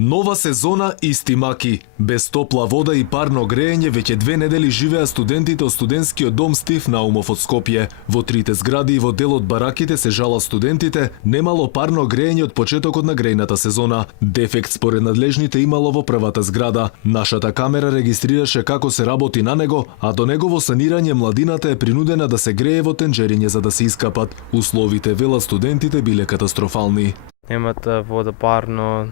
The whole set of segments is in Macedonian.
Нова сезона исти маки. Без топла вода и парно грејење веќе 2 недели живеа студентите од студентскиот дом Стив Наумов од Скопје. Во трите згради и во дел од бараките се жала студентите, немало парно грејење од почетокот на грејната сезона. Дефект според надлежните имало во првата зграда. Нашата камера регистрираше како се работи на него, а до негово санирање младината е принудена да се грее во тенџериње за да се искапат. Условите, велат студентите, биле катастрофални. Немате вода парно.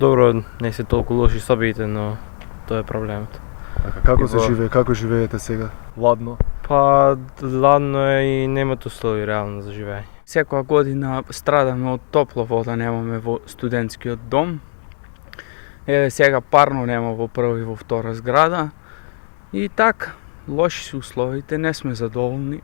Добро, не се толку лоши собите, но тоа е проблемот. Како се живее? Како живеете сега? Ладно? Па, ладно е и немате услови реално за живење. Секоја година страдаме од топла вода, немаме во студентскиот дом. Сега парно нема во прва и во втора зграда. И така, лоши се условите, не сме задоволни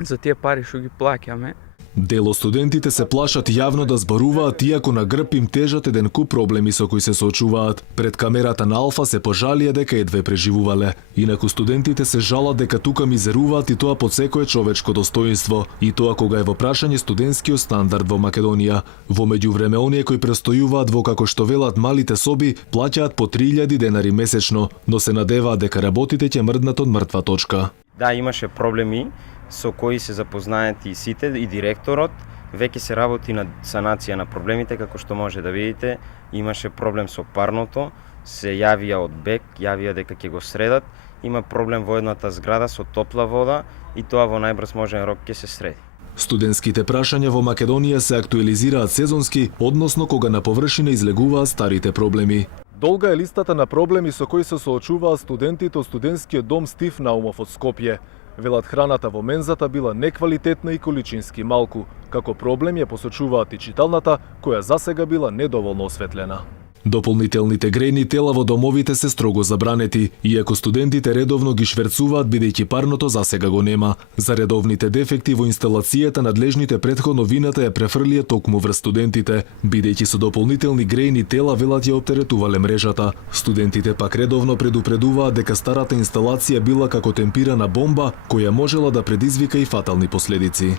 за тие пари што ги плаќаме. Дел од студентите се плашат јавно да зборуваат, иако на грб им тежат еден куп проблеми со кои се соочуваат. Пред камерата на Алфа се пожалија дека едве преживувале. Инаку студентите се жалат дека тука мизеруваат и тоа под секое човечко достоинство, и тоа кога е во прашање студентскиот стандард во Македонија. Во меѓувреме оние кои престојуваат во, како што велат, малите соби, плаќаат по 3000 денари месечно, но се надеваат дека работите ќе мрднат од мртва точка. Да, имаше проблеми со кои се запознаети и сите, и директорот. Веќе се работи на санација на проблемите, како што може да видите. Имаше проблем со парното, се јавија од БЕК, јавија дека ќе го средат. Има проблем во едната зграда со топла вода и тоа во најбрз можен рок ќе се среди. Студентските прашања во Македонија се актуализираат сезонски, односно кога на површина излегуваат старите проблеми. Долга е листата на проблеми со кои се соочуваат студентите од студентскиот дом Стив Наумов од Скопје. Велат, храната во мензата била неквалитетна и количински малку. Како проблем ја посочуваат и читалната, која засега била недоволно осветлена. Дополнителните грејни тела во домовите се строго забранети, иако студентите редовно ги шверцуваат бидејќи парното засега го нема. За редовните дефекти во инсталацијата надлежните претходно вината ја префрлија токму врз студентите, бидејќи со дополнителни грејни тела велат ја оптеретувале мрежата. Студентите пак редовно предупредуваат дека старата инсталација била како темпирана бомба, која можела да предизвика и фатални последици.